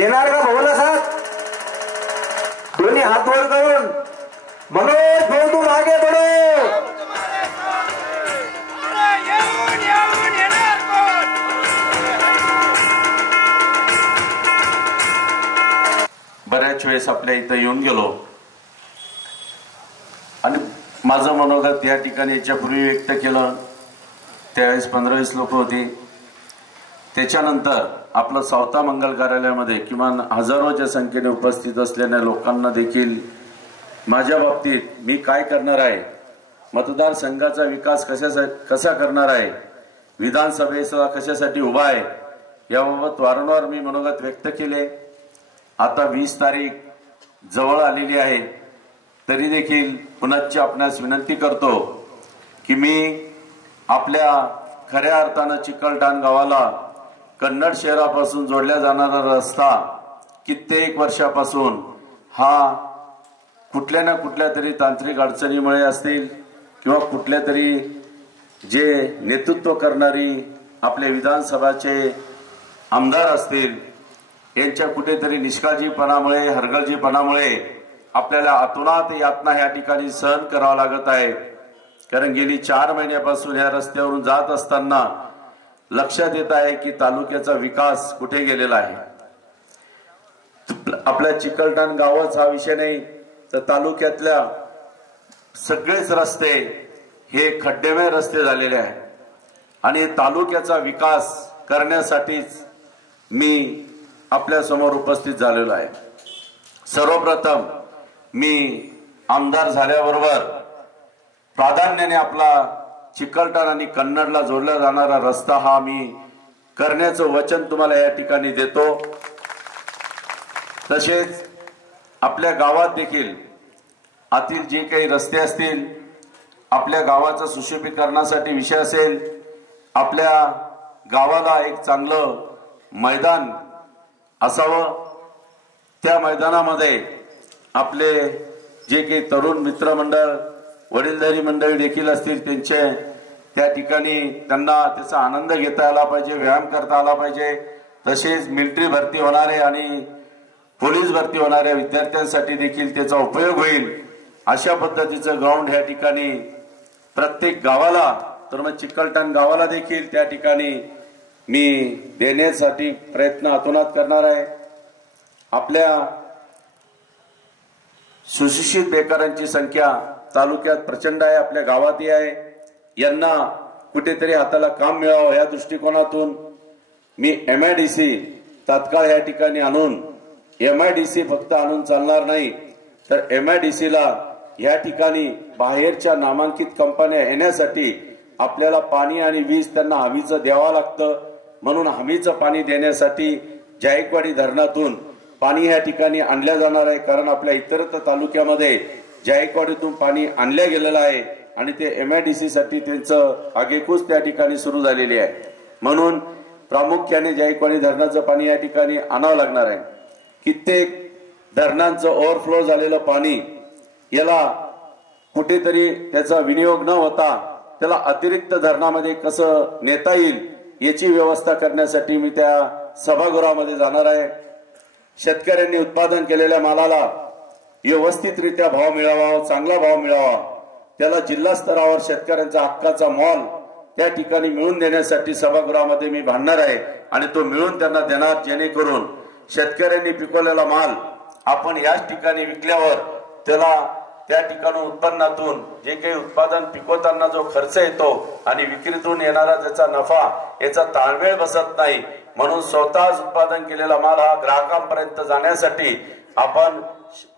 देणार का भाऊला साथ? दोन्ही हात वर करून मनोज भाऊ तुम आगे बढ़ो. बऱ्याच वेळेस आपल्या इथं येऊन गेलो आणि माझं मनोगत या ठिकाणी याच्यापूर्वी व्यक्त केलं. त्यावेळेस 15-20 लोक होती. त्याच्यानंतर आपलं सावता मंगल कार्यालयामध्ये किमान हजारोच्या संख्येने उपस्थित असलेल्या लोकांना देखील माझ्या बाबतीत मी काय करणार आहे, मतदारसंघाचा विकास कसा करणार आहे, विधानसभेचा कशासाठी उभा आहे, याबाबत वारंवार मी मनोगत व्यक्त केले. आता 20 तारीख जवळ आलेली आहे, तरी देखील पुनश्च आपणास विनंती करतो की मी आपल्या खऱ्या अर्थानं चिकलठाण गावाला कन्नड शहरापासून जोडल्या जाणारा रस्ता कित्येक वर्षापासून हा कुठल्या ना कुठल्या तरी तांत्रिक अडचणीमुळे असतील किंवा कुठल्या तरी जे नेतृत्व करणारी आपले विधानसभाचे आमदार असतील यांच्या कुठेतरी निष्काळजीपणामुळे हरगळजीपणामुळे आपल्याला अतोनात यातना या ठिकाणी सहन करावं लागत आहे. कारण गेली 4 महिन्यापासून या रस्त्यावरून जात असताना लक्षात येत आहे की तालुक्याचा विकास कुठे गेलेला आहे. आपल्या चिकलठाण गावच हा विषय नाही, तर तालुक्यातल्या सगळेच रस्ते हे खड्डेमय रस्ते झालेले आहेत आणि तालुक्याचा विकास करण्यासाठीच मी आपल्या समोर उपस्थित झालेलो आहे. सर्वप्रथम मी आमदार झाल्याबरोबर प्राधान्याने आपला चिकलठाण आणि कन्नडला जोडला जाणारा रस्ता हा मी करण्याचं वचन तुम्हाला या ठिकाणी देतो. तसेच आपल्या गावात देखील आतील जे काही रस्ते असतील, आपल्या गावाचं सुशोभीकरणासाठी विषय असेल, आपल्या गावाला एक चांगलं मैदान असावं, त्या मैदानामध्ये आपले जे काही तरुण मित्रमंडळ वडीलधारी मंडळी देखील असतील त्यांचे त्या ठिकाणी त्यांना त्याचा आनंद घेता आला पाहिजे, व्यायाम करता आला पाहिजे. तसेच मिलिटरी भरती होणारे आणि पोलीस भरती होणाऱ्या विद्यार्थ्यांसाठी देखील त्याचा उपयोग होईल अशा पद्धतीचं ग्राउंड या ठिकाणी प्रत्येक गावाला, तर मग चिकलठाण गावाला देखील त्या ठिकाणी मी देण्यासाठी प्रयत्न अतोनात करणार आहे. आपल्या सुशिक्षित बेकारांची संख्या तालुक्यात प्रचंड आहे, आपल्या गावातही आहे. यांना कुठेतरी हाताला काम मिळावं या दृष्टिकोनातून मी MIDC तात्काळ या ठिकाणी आणून, MIDC फक्त आणून चालणार नाही, तर MIDC ला या ठिकाणी बाहेरच्या नामांकित कंपन्या येण्यासाठी आपल्याला पाणी आणि वीज त्यांना हमीचं द्यावं लागतं. म्हणून हमीचं पाणी देण्यासाठी जायकवाडी धरणातून पाणी या ठिकाणी आणल्या जाणार आहे. कारण आपल्या इतरत्र तालुक्यामध्ये जायकवाडीतून पाणी आणल्या गेलेलं आहे आणि ते MIDC साठी त्यांचं आगेकूच त्या ठिकाणी सुरू झालेली आहे. म्हणून प्रामुख्याने जायकवाडी धरणाचं पाणी या ठिकाणी आणावं लागणार आहे. कित्येक धरणांचं ओव्हरफ्लो झालेलं पाणी याला कुठेतरी त्याचा विनियोग न होता त्याला अतिरिक्त धरणामध्ये कसं नेता येईल याची व्यवस्था करण्यासाठी मी त्या सभागृहामध्ये जाणार आहे. शेतकऱ्यांनी उत्पादन केलेल्या मालाला व्यवस्थितरित्या भाव मिळावा, चांगला भाव मिळावा, त्याला जिल्हा स्तरावर शेतकऱ्यांचा हक्काचा मॉल त्या ठिकाणी मिळून देण्यासाठी सभागृहामध्ये मी भांडणार आहे आणि तो मिळून त्यांना देणार, जेणेकरून शेतकऱ्यांनी पिकवलेला माल आपण याच ठिकाणी विकल्यावर त्याला त्या ठिकाणी उत्पन्नातून जे काही उत्पादन पिकवताना जो खर्च येतो आणि विक्रीतून येणारा त्याचा नफा याचा ताळमेळ बसत नाही. म्हणून स्वतःच उत्पादन केलेला माल हा ग्राहकांपर्यंत जाण्यासाठी आपण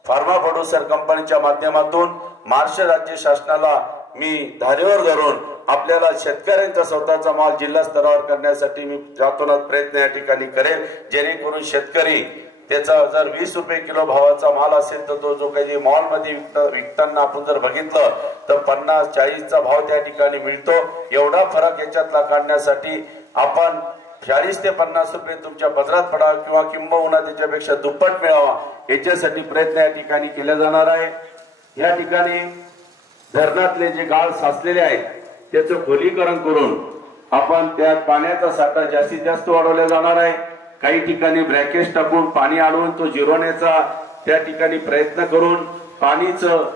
फार्मा प्रोड्युसर कंपनीच्या माध्यमातून महाराष्ट्र राज्य शासनाला मी धारेवर धरून आपल्याला शेतकऱ्यांचा स्वतःचा माल जिल्हा स्तरावर करण्यासाठी मी जातोनात प्रयत्न या ठिकाणी करेल, जेणेकरून शेतकरी त्याचा जर 20 रुपये किलो भावाचा माल असेल तर तो जो काही मॉल मध्ये विकताना आपण जर बघितलं तर 50-40चा भाव त्या ठिकाणी मिळतो. एवढा फरक याच्यातला काढण्यासाठी आपण 40 ते 50 रुपये तुमच्या पदरात पडावा किंवा किंबहुना त्याच्यापेक्षा दुप्पट मिळावा याच्यासाठी प्रयत्न या ठिकाणी केला जाणार आहे. या ठिकाणी धरणातले जे गाळ साचलेले आहेत त्याचं खोलीकरण करून आपण त्यात पाण्याचा साठा जास्तीत जास्त वाढवला जाणार आहे. काही ठिकाणी ब्रॅकेट टाकून पाणी अडवून तो जिरवण्याचा त्या ठिकाणी प्रयत्न करून पाणीचं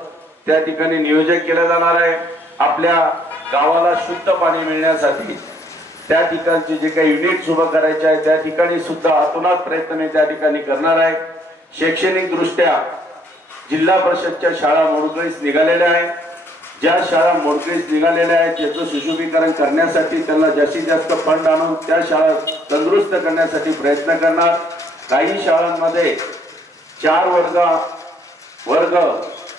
त्या ठिकाणी नियोजन केलं जाणार आहे। आपल्या गावाला शुद्ध पाणी मिळण्यासाठी त्या ठिकाणचे जे काही युनिट्स उभं करायचे आहे त्या ठिकाणी सुद्धा अतोनात प्रयत्न मी त्या ठिकाणी करणार आहे। शैक्षणिक दृष्ट्या जिल्हा परिषदच्या शाळा मोडकळीस निघालेल्या आहेत। ज्या शाळा मोडकळीस निघालेल्या आहेत त्याचं सुशोभीकरण करण्यासाठी त्यांना जास्तीत जास्त फंड आणून त्या शाळा तंदुरुस्त करण्यासाठी प्रयत्न करणार। काही शाळांमध्ये 4 वर्ग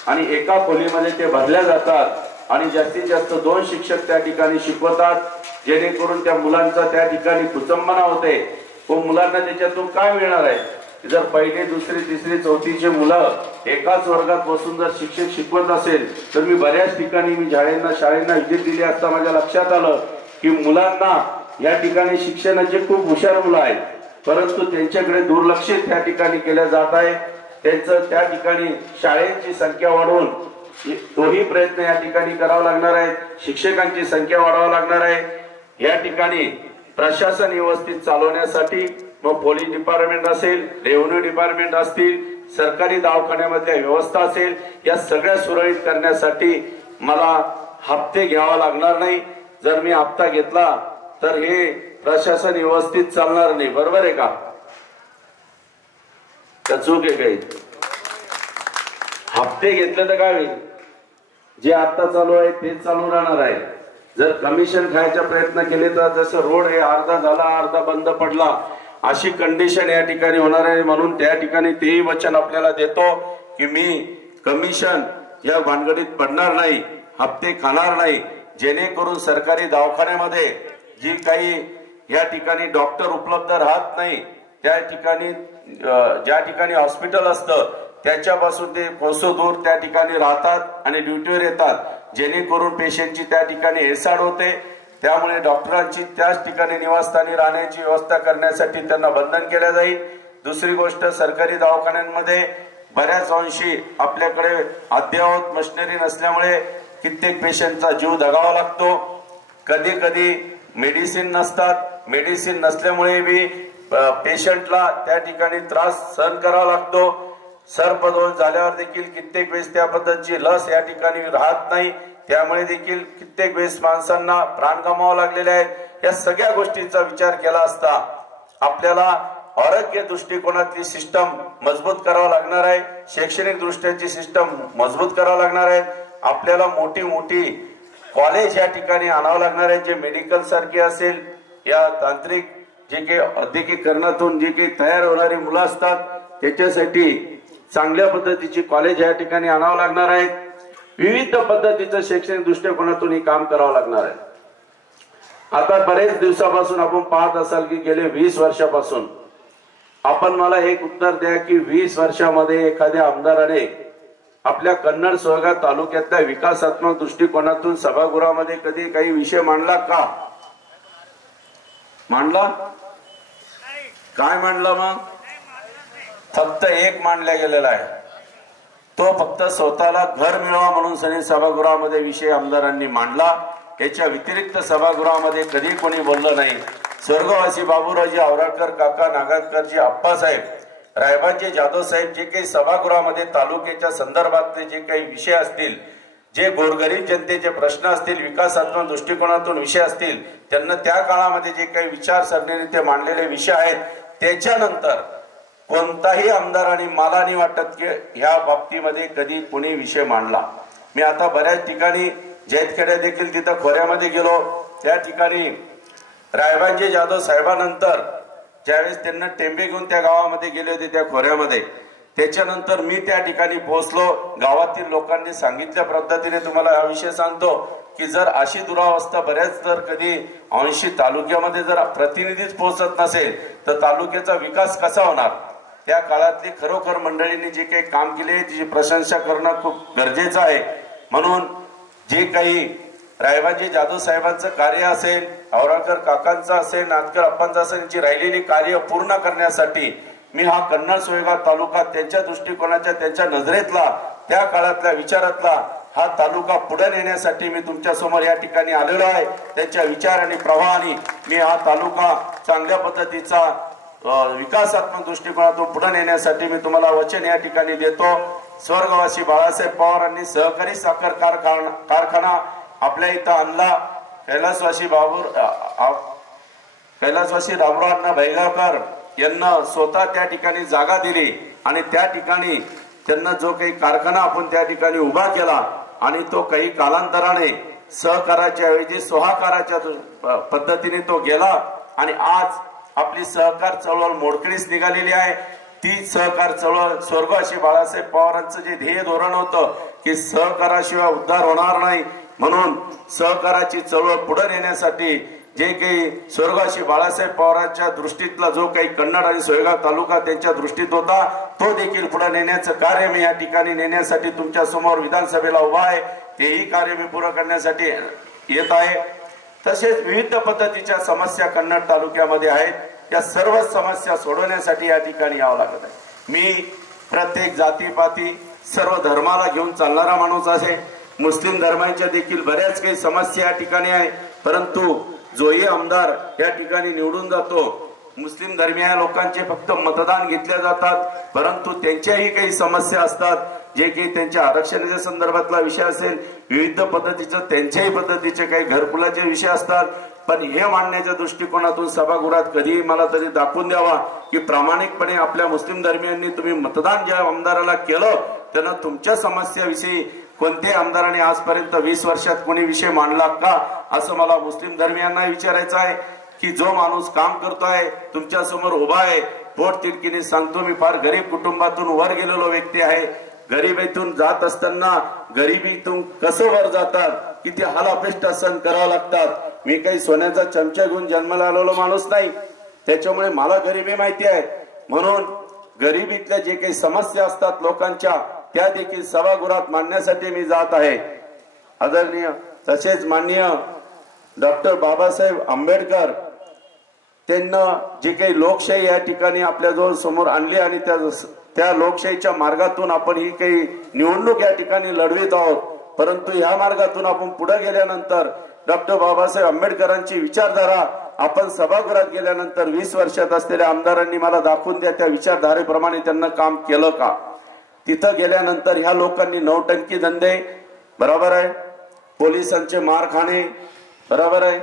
आणि एका खोलीमध्ये ते भरल्या जातात आणि जास्तीत जास्त 2 शिक्षक त्या ठिकाणी शिकवतात, जेणेकरून त्या मुलांचा त्या ठिकाणी कुचंबना होते। तो मुलांना त्याच्यातून काय मिळणार आहे? जर पहिली दुसरी तिसरी चौथीचे मुलं एकाच वर्गात बसून जर शिक्षक शिकवत असेल तर मी बऱ्याच ठिकाणी मी शाळेंना विजिट दिली असता माझ्या लक्षात आलं की मुलांना या ठिकाणी शिक्षणाचे खूप हुशार मुलं आहेत, परंतु त्यांच्याकडे दुर्लक्षित त्या ठिकाणी केले जात आहे। त्यांचं त्या ठिकाणी शाळेची संख्या वाढवून तोही प्रयत्न या ठिकाणी करावा लागणार आहे। शिक्षकांची संख्या वाढवावी लागणार आहे। या ठिकाणी प्रशासन व्यवस्थित चालवण्यासाठी मग पोलीस डिपार्टमेंट असेल, रेव्हेन्यू डिपार्टमेंट असतील, सरकारी दवाखान्यामधल्या व्यवस्था असेल, या सगळ्या सुरळीत करण्यासाठी मला हप्ते घ्यावा लागणार नाही। जर मी हप्ता घेतला तर हे प्रशासन व्यवस्थित चालणार नाही। बरोबर आहे का? चूक आहे काही? हप्ते घेतले तर काय होईल? जे आता चालू आहे तेच चालू राहणार आहे। जर कमिशन खायचा प्रयत्न केले तर जसं रोड हे अर्धा झाला अर्धा बंद पडला अशी कंडिशन या ठिकाणी होणार आहे। म्हणून त्या ठिकाणी तेही वचन आपल्याला देतो की मी कमिशन या भानगडीत पडणार नाही, हप्ते खाणार नाही, जेणेकरून सरकारी दवाखान्यामध्ये जी काही या ठिकाणी डॉक्टर उपलब्ध राहत नाही त्या ठिकाणी ज्या ठिकाणी हॉस्पिटल असतं त्याच्यापासून ते कोसो दूर त्या ठिकाणी राहतात आणि ड्युटीवर येतात, जेणेकरून पेशंटची त्या ठिकाणी हेळसांड होते। त्यामुळे डॉक्टरांची त्याच ठिकाणी निवासस्थानी राहण्याची व्यवस्था करण्यासाठी त्यांना बंधन केले जाईल। दुसरी गोष्ट, सरकारी दवाखान्यांमध्ये बऱ्याच अंशी आपल्याकडे अद्ययावत मशिनरी नसल्यामुळे कित्येक पेशंटचा जीव दगावा लागतो। कधी कधी मेडिसिन नसतात, मेडिसिन नसल्यामुळे बी पेशंटला त्या ठिकाणी त्रास सहन करावा लागतो। सर्पदोष झाल्यावर देखील कित्येक वेळेस त्या पद्धतीची लस या ठिकाणी राहत नाही, त्यामुळे देखील कित्येक वेळेस माणसांना प्राण गमावे लागलेले आहेत। या सगळ्या गोष्टींचा विचार केला असता आपल्याला आरोग्य दृष्टिकोनातली सिस्टम मजबूत करावा लागणार आहे, शैक्षणिक दृष्ट्याची सिस्टम मजबूत करावा लागणार आहे। आपल्याला मोठी मोठी कॉलेज या ठिकाणी आणावं लागणार आहे, जे मेडिकल सारखे असेल, या तांत्रिक जे काही औद्योगिकरणातून जे काही तयार होणारी मुलं असतात त्याच्यासाठी चांगल्या पद्धतीची कॉलेज या ठिकाणी आणावं लागणार आहे। विविध पद्धतीचं शैक्षणिक दृष्टिकोनातून हे काम करावं लागणार आहे। आता बरेच दिवसापासून आपण पाहत असाल की गेले 20 वर्षापासून आपण मला एक उत्तर द्या की 20 वर्षामध्ये एखाद्या आमदाराने आपल्या कन्नड सोयगाव तालुक्यातल्या विकासात्मक दृष्टिकोनातून सभागृहामध्ये कधी काही विषय मांडला का? मांडला? काय मांडला? मग फक्त एक मांडला गेलेला आहे, तो फक्त स्वतःला घर मिळवा म्हणून सनी सभागृहामध्ये विषय आमदारांनी मांडला। याच्या व्यतिरिक्त सभागृहामध्ये कधी कोणी बोललं नाही। स्वर्गवासी बाबूरावजी आवराळकर काका, नागावकरजी आप्पासाहेब, रायबाजी जाधव साहेब जे काही सभागृहामध्ये तालुक्याच्या संदर्भातले जे काही विषय असतील, जे गोरगरीब जनतेचे प्रश्न असतील, विकासात्मक दृष्टिकोनातून विषय असतील, त्यांना त्या काळामध्ये जे काही विचारसरणीने ते मांडलेले विषय आहेत, त्याच्यानंतर कोणताही आमदारांनी मला नाही वाटत की ह्या बाबतीमध्ये कधी कोणी विषय मांडला। मी आता बऱ्याच ठिकाणी जैतखेड्या देखील तिथं खोऱ्यामध्ये गेलो, त्या ठिकाणी रायबाजी जाधव साहेबांनंतर ज्यावेळेस त्यांना टेंबे घेऊन त्या गावामध्ये गेले होते त्या खोऱ्यामध्ये, त्याच्यानंतर मी त्या ठिकाणी पोहोचलो। गावातील लोकांनी सांगितल्या पद्धतीने तुम्हाला हा विषय सांगतो की जर अशी दुरावस्था बऱ्याच जर कधी 80 तालुक्यामध्ये जर प्रतिनिधीच पोहोचत नसेल तर तालुक्याचा विकास कसा होणार? त्या काळातली खरोखर मंडळींनी जे काही काम केले त्याची प्रशंसा करणं खूप गरजेचं आहे। म्हणून जे काही रायबाजी जाधव साहेबांचं कार्य असेल, आवराळकर काकांचं असेल, नाथकर अप्पांचं असेल, यांची राहिलेली कार्य पूर्ण करण्यासाठी मी हा कन्नड सोयगाव तालुका त्यांच्या दृष्टिकोनाच्या, त्यांच्या नजरेतला, त्या काळातल्या विचारातला हा तालुका पुढे नेण्यासाठी मी तुमच्या समोर या ठिकाणी आलेलो आहे। त्यांच्या विचार आणि प्रवाहाने मी हा तालुका चांगल्या पद्धतीचा विकासात्मक दृष्टिकोनातून पुढे नेण्यासाठी मी तुम्हाला वचन या ठिकाणी देतो। स्वर्गवासी बाळासाहेब पवारांनी सहकारी साखर कारखाना आपल्या इथं आणला। कैलासवासी रामराव भैगावकर यांना स्वतः त्या ठिकाणी जागा दिली आणि त्या ठिकाणी त्यांना जो काही कारखाना आपण त्या ठिकाणी उभा केला आणि तो काही कालांतराने सहकाराच्या ऐवजी स्वाहाकाराच्या पद्धतीने तो गेला आणि आज आपली सहकार चळवळ मोडकळीस निघालेली आहे। ती सहकार चळवळ स्वर्गवासी बाळासाहेब पवारांचं जे ध्येय धोरण होतं की सहकाराशिवाय उद्धार होणार नाही, म्हणून सहकाराची चळवळ पुढे नेण्यासाठी जे काही स्वर्गवासी बाळासाहेब पवारांच्या दृष्टीतला जो काही कन्नड आणि सोयगाव तालुका त्यांच्या दृष्टीत होता तो देखील पुढे नेण्याचं कार्य मी या ठिकाणी नेण्यासाठी तुमच्या समोर विधानसभेला उभा आहे। तेही कार्य मी पूर्ण करण्यासाठी येत आहे। तसेच विविध पद्धतीच्या समस्या कन्नड तालुक्यामध्ये आहेत, या सर्व समस्या सोडवण्यासाठी या ठिकाणी यावं लागत आहे। मी प्रत्येक जातीपाती सर्व धर्माला घेऊन चालणारा माणूस आहे। मुस्लिम धर्मांच्या देखील बऱ्याच काही समस्या या ठिकाणी आहे, परंतु जोही आमदार या ठिकाणी निवडून जातो मुस्लिम धर्मीय लोकांचे फक्त मतदान घेतले जातात, परंतु त्यांच्याही काही समस्या असतात जे काही त्यांच्या आरक्षणाच्या संदर्भातला विषय असेल, विविध पद्धतीचं त्यांच्याही पद्धतीचे काही घरकुलाचे विषय असतात। पण हे मांडण्याच्या दृष्टिकोनातून सभागृहात कधीही मला तरी दाखवून द्यावा की प्रामाणिकपणे आपल्या मुस्लिम धर्मियांनी तुम्ही मतदान ज्या आमदाराला केलं त्यांना तुमच्या समस्याविषयी कोणत्याही आमदाराने आजपर्यंत 20 वर्षात कोणी विषय मांडला का, असं मला मुस्लिम धर्मियांना विचारायचं आहे की जो माणूस काम करतोय तुमच्या समोर उभा आहे, पोट तिडकीने सांगतो मी फार गरीब कुटुंबातून वर गेलेलो व्यक्ती आहे। गरिबीतून जात असताना गरिबीतून कसं वर जातात किती हाल अपेष्ट सहन करावं लागतात। मी काही सोन्याचा चमचा घेऊन जन्माला आलेलो माणूस नाही, त्याच्यामुळे मला गरिबी माहिती आहे। म्हणून गरिबीतल्या जे काही समस्या असतात लोकांच्या त्या देखील सभागृहात मांडण्यासाठी मी जात आहे। आदरणीय तसेच माननीय डॉक्टर बाबासाहेब आंबेडकर त्यांना जे काही लोकशाही या ठिकाणी आपल्याजवळ समोर आणली आणि त्या लोकशाहीच्या मार्गातून आपण ही काही निवडणूक या ठिकाणी लढवित आहोत, परंतु या मार्गातून आपण पुढे गेल्यानंतर डॉक्टर बाबासाहेब आंबेडकरांची विचारधारा आपण सभागृहात गेल्यानंतर 20 वर्षात असलेल्या आमदारांनी मला दाखवून द्या त्या विचारधारेप्रमाणे त्यांना काम केलं का। तिथं गेल्यानंतर ह्या लोकांनी नौटंकी धंदे बरोबर आहे, पोलिसांचे मार खाणे बरोबर आहे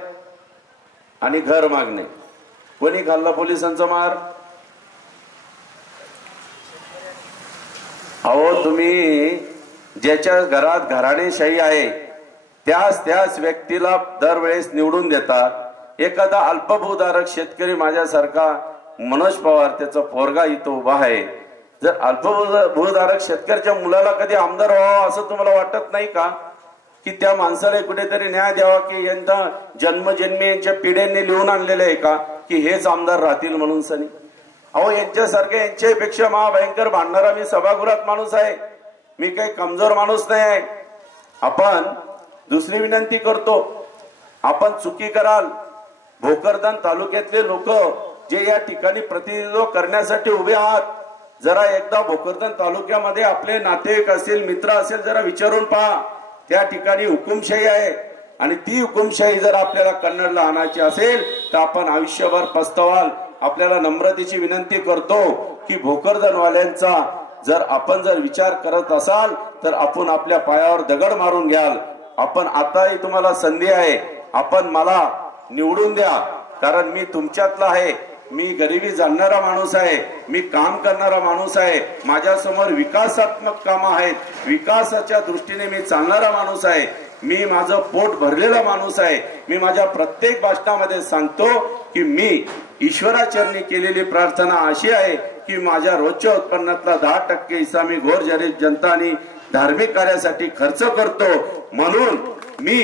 आणि घर मागणे। कोणी खाल्ला पोलिसांचा मार? अहो तुम्ही ज्याच्या घरात घराणेशाही आहे त्याच व्यक्तीला दरवेळेस निवडून देतात। एखादा अल्पभूधारक शेतकरी माझ्यासारखा मनोज पवार त्याचा पोरगा इथं उभा आहे, जर अल्पभूधारक शेतकऱ्याच्या मुलाला कधी आमदार व्हावं असं तुम्हाला वाटत नाही का की त्या माणसाला कुठेतरी न्याय द्यावा की यांचा जन्मजन्मी यांच्या पिढ्यांनी लिहून आणलेले आहे का की हेच आमदार राहतील म्हणून सनी? अहो यांच्यासारख्या यांच्यापेक्षा महाभयंकर भांडणारा मी सभागृहात माणूस आहे, मी काही कमजोर माणूस नाही आहे। आपण दुसरी विनंती करतो, आपण चुकी कराल भोकरदन तालुक्यातले लोक जे या ठिकाणी प्रतिनिधित्व करण्यासाठी उभे आहात, जरा एकदा भोकरदन तालुक्यामध्ये आपले नातेवाईक असेल मित्र असेल जरा विचारून पहा। त्या ठिकाणी हुकुमशाही आहे आणि ती हुकुमशाही जर आपल्याला कन्नडला आणायची असेल तर आपण आयुष्यभर पस्तवाल। आपल्याला नम्रतेची विनंती करतो की भोकरदनवाल्यांचा आपण जर विचार करत असाल तर आपण आपल्या पायावर दगड मारून घ्याल। आपण आताही तुम्हाला संधी आहे, आपण मला निवडून द्या, कारण मी तुमच्यातला आहे, मी गरिबी जाणणारा माणूस आहे, मी काम करणारा माणूस आहे, माझ्या समोर विकासात्मक कामं आहेत, विकासाच्या दृष्टीने मी चालणारा माणूस आहे, मी माझं पोट भरलेला माणूस आहे। मी माझ्या प्रत्येक भाषणामध्ये सांगतो की मी ईश्वराचरणी केलेली प्रार्थना अशी आहे की माझ्या रोजच्या उत्पन्नातला 10% हिस्सा मी गोरगरीब जनता आणि धार्मिक कार्यासाठी खर्च करतो। म्हणून मी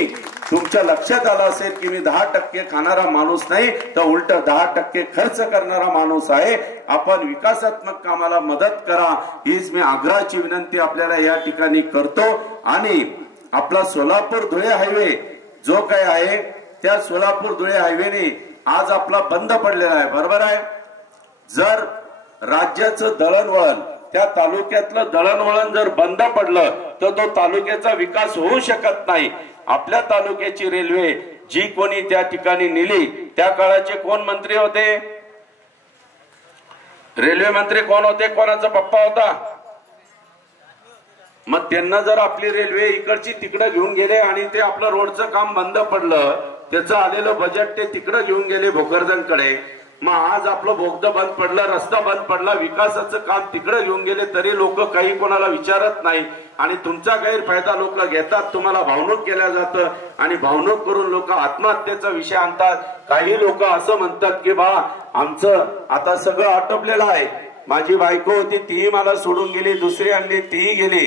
तुमच्या लक्षात आलं असेल की मी 10% खाणारा माणूस नाही तर उलट 10% खर्च करणारा माणूस आहे। आपण विकासात्मक कामाला मदत करा हीच मी आग्रहाची विनंती आपल्याला या ठिकाणी करतो। आणि आपला सोलापूर धुळे हायवे जो काही आहे त्या सोलापूर धुळे हायवेने आज आपला बंद पडलेला आहे, बरोबर आहे। जर राज्याचं दळणवळण त्या तालुक्यातलं दळणवळण जर बंद पडलं तर तो तालुक्याचा विकास होऊ शकत नाही। आपल्या तालुक्याची रेल्वे जी कोणी त्या ठिकाणी नेली त्या काळाचे कोण मंत्री होते? रेल्वे मंत्री कोण होते, कोणाचा पप्पा होता? मग त्यांना जर आपली रेल्वे इकडची तिकडे घेऊन गेले आणि ते आपलं रोडचं काम बंद पडलं, त्याचं आलेलं बजेट ते तिकडे घेऊन गेले भोकरदनकडे, मग आज आपलं बोगदा बंद पडलं, रस्ता बंद पडला, विकासाचं काम तिकडे घेऊन गेले, तरी लोक काही कोणाला विचारत नाही आणि तुमचा गैरफायदा लोक घेतात, तुम्हाला भावणूक केल्या जातं आणि भावणूक करून लोक आत्महत्येचा विषय आणतात. काही लोक असं म्हणतात की बा आमचं आता सगळं आटोपलेलं आहे, माझी बायको होती तीही मला सोडून गेली, दुसरी आणली तीही गेली,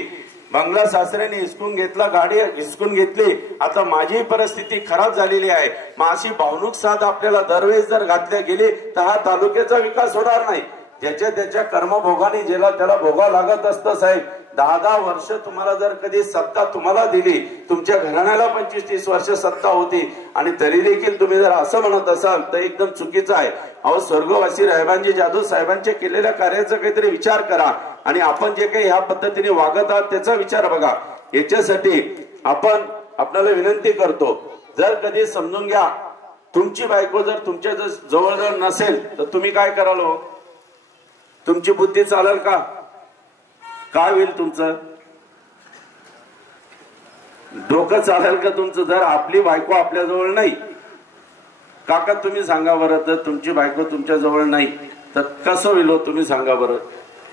बंगला सासऱ्याने हिसकून घेतला, गाडी हिसकून घेतली, आता माझी परिस्थिती खराब झालेली आहे. मग अशी भावणूक साथ आपल्याला दरवेळेस जर घातल्या गेली तर हा तालुक्याचा विकास होणार नाही. त्याच्या त्याच्या कर्मभोगाने ज्याला त्याला भोगा लागत असतं साहेब. 10-10 वर्ष तुम्हाला जर कधी सत्ता तुम्हाला दिली, तुमच्या घराण्याला 25-30 वर्ष सत्ता होती आणि तरी देखील तुम्ही जर असं म्हणत असाल तर एकदम चुकीचं आहे. अहो स्वर्गवासी रहबानजी जाधव साहेबांच्या केलेल्या कार्याचा काहीतरी विचार करा आणि आपण जे काही ह्या पद्धतीने वागत आहात त्याचा विचार बघा. याच्यासाठी आपण आपल्याला विनंती करतो, जर कधी समजून घ्या तुमची बायको जर तुमच्या जवळ नसेल तर तुम्ही काय कराल हो? तुमची बुद्धी चालेल का? काय होईल तुमचं? डोकं चालेल का तुमचं? जर आपली बायको आपल्या जवळ नाही, काका तुम्ही सांगा बरं, तर तुमची बायको तुमच्या जवळ नाही तर कसं होईल हो? तुम्ही सांगा बरं.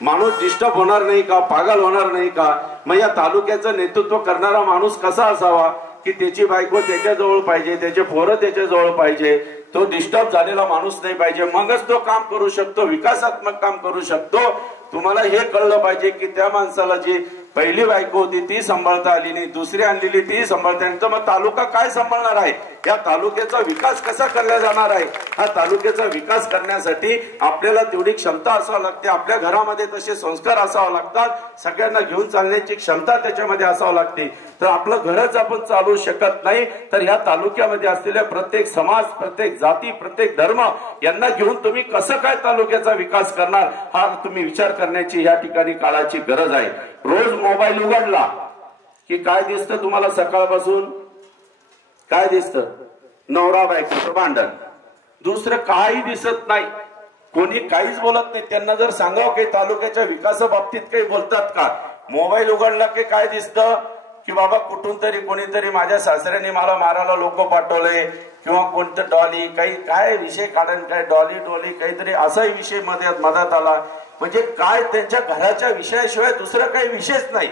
माणूस डिस्टर्ब होणार नाही का? पागल होणार नाही का? मग या तालुक्याचं नेतृत्व करणारा माणूस कसा असावा की त्याची बायको त्याच्या जवळ पाहिजे, त्याचे पोरं त्याच्या जवळ पाहिजे, तो डिस्टर्ब झालेला माणूस नाही पाहिजे, मगच तो काम करू शकतो, विकासात्मक काम करू शकतो. तुम्हाला हे कळलं पाहिजे की त्या माणसाला जी पहिली बायको होती ती सांभाळता आली नाही, दुसरी आणलेली ती सांभाळता, मग तालुका काय सांभाळणार आहे? या तालुक्याचा विकास कसा करला जाणार आहे? हा तालुक्याचा विकास करण्यासाठी आपल्याला तेवढी क्षमता असावी लागते, आपल्या घरामध्ये तसे संस्कार असावे लागतात, सगळ्यांना घेऊन चालण्याची क्षमता त्याच्यामध्ये असावी लागते. तर आपलं घरच आपण चालू शकत नाही तर या तालुक्यामध्ये असलेल्या प्रत्येक समाज, प्रत्येक जाती, प्रत्येक धर्म यांना घेऊन तुम्ही कसं काय तालुक्याचा विकास करणार, हा तुम्ही विचार करण्याची या ठिकाणी काळाची गरज आहे. रोज मोबाईल उघडला की काय दिसतं तुम्हाला? सकाळपासून काय दिसतं? नवरा बायकोचं भांडण, दुसरं काही दिसत नाही. कोणी काहीच बोलत नाही. त्यांना जर सांगावं की तालुक्याच्या विकासाबाबतीत काही बोलतात का? मोबाईल उघडला की काय दिसतं की बाबा कुठून तरी कोणीतरी माझ्या सासऱ्याने मला मारायला लोक पाठवले किंवा कोणतं डॉली काही काय विषय काढून काय डॉली काहीतरी असाही विषय मधात आला. म्हणजे काय त्यांच्या घराच्या विषयाशिवाय दुसरं काही विषयच नाही.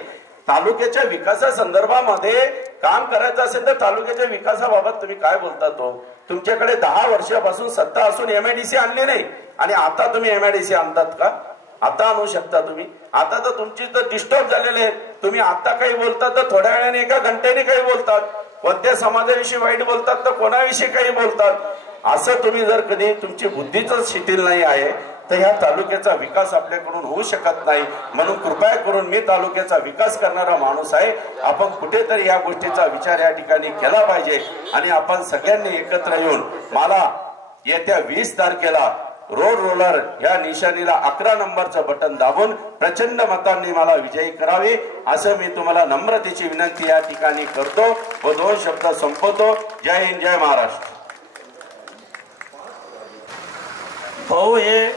तालुक्याच्या विकासा संदर्भामध्ये काम करायचं असेल तर तालुक्याच्या विकासाबाबत तुम्ही काय बोलता? तो तुमच्याकडे 10 वर्षापासून सत्ता असून एमआयडीसी आणली नाही आणि आता तुम्ही एमआयडीसी आणतात का? आता आणू शकता तुम्ही? आता तर तुमची तर डिस्टर्ब झालेले आहेत. तुम्ही आता काही बोलतात तर थोड्या वेळाने एका घंट्याने काही बोलतात, कोणत्या समाजाविषयी वाईट बोलतात तर कोणाविषयी काही बोलतात. असं तुम्ही जर कधी तुमची बुद्धीच शिथिल नाही आहे तर ह्या तालुक्याचा विकास आपल्याकडून होऊ शकत नाही. म्हणून कृपया करून मी तालुक्याचा विकास करणारा माणूस आहे. आपण कुठेतरी या गोष्टीचा विचार या ठिकाणी केला पाहिजे आणि आपण सगळ्यांनी एकत्र येऊन मला येत्या 20 तारखेला रोड रोलर या निशाणीला 11 नंबरचं बटन दाबून प्रचंड मतांनी मला विजयी करावे असं मी तुम्हाला नम्रतेची विनंती या ठिकाणी करतो व 2 शब्द संपवतो. जय हिंद, जय महाराष्ट्र. भाऊ हे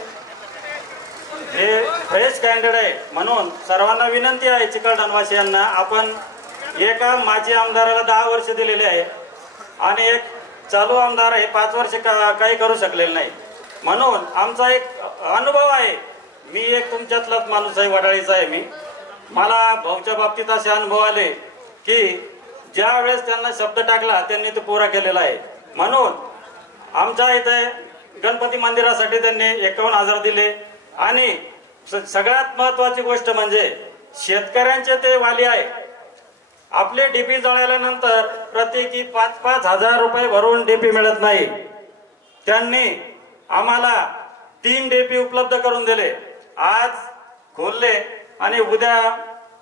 फ्रेश कॅन्डिडेट आहे म्हणून सर्वांना विनंती आहे चिकलठाणवासियांना, आपण एका माजी आमदाराला 10 वर्ष दिलेले आहे आणि एक चालू आमदार हे 5 वर्ष काही करू शकलेले नाही. म्हणून आमचा एक अनुभव आहे. मी एक तुमच्यातलाच माणूस आहे, वडाळीचा आहे मी. मला भाऊच्या बाबतीत असे अनुभव आले की ज्या वेळेस त्यांना शब्द टाकला त्यांनी तो पुरा केलेला आहे. म्हणून आमच्या इथे गणपती मंदिरासाठी त्यांनी 51,000 दिले आणि सगळ्यात महत्वाची गोष्ट म्हणजे शेतकऱ्यांचे ते वाली आहे. आपले डीपी जळाल्यानंतर प्रत्येकी 5-5 हजार रुपये भरून डीपी मिळत नाही. त्यांनी आम्हाला 3 डीपी उपलब्ध करून दिले. आज खोलले आणि उद्या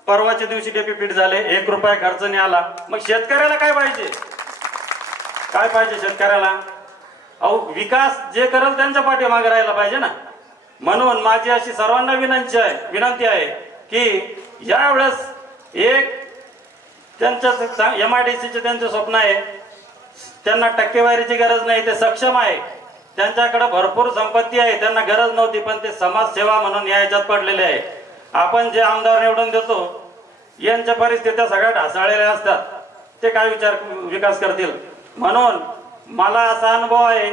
परवाच्या दिवशी डीपी पीठ झाले. 1 रुपया खर्च नाही आला. मग शेतकऱ्याला काय पाहिजे? काय पाहिजे शेतकऱ्याला? अहो विकास जे करेल त्यांच्या पाठीमागे राहायला पाहिजे ना. म्हणून माझी अशी सर्वांना विनंती आहे की यावेळेस एक त्यांच्या एमआयडीसीचे त्यांचे स्वप्न आहे. त्यांना टक्केवारीची गरज नाही, ते सक्षम आहे. त्यांच्याकडे भरपूर संपत्ती आहे, त्यांना गरज नव्हती, पण ते समाजसेवा म्हणून या याच्यात पडलेले आहे. आपण जे आमदार निवडून देतो यांच्या परिस्थित्या सगळ्या ढासळलेल्या असतात, ते काय विकास करतील. म्हणून मला असा अनुभव आहे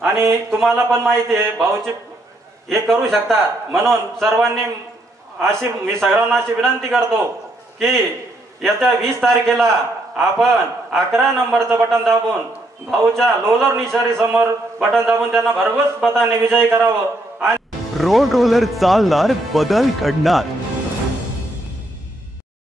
आणि तुम्हाला पण माहिती आहे भाऊची हे करू शकतात. म्हणून सर्वांनी मी सगळ्यांना अशी विनंती करतो की येत्या 20 तारखेला आपण 11 नंबरचं बटन दाबून भाऊच्या लोलर निशारी समोर बटन दाबून त्यांना भरघोस मताने विजयी करावं. रोड रोलर चालणार, बदल घडणार.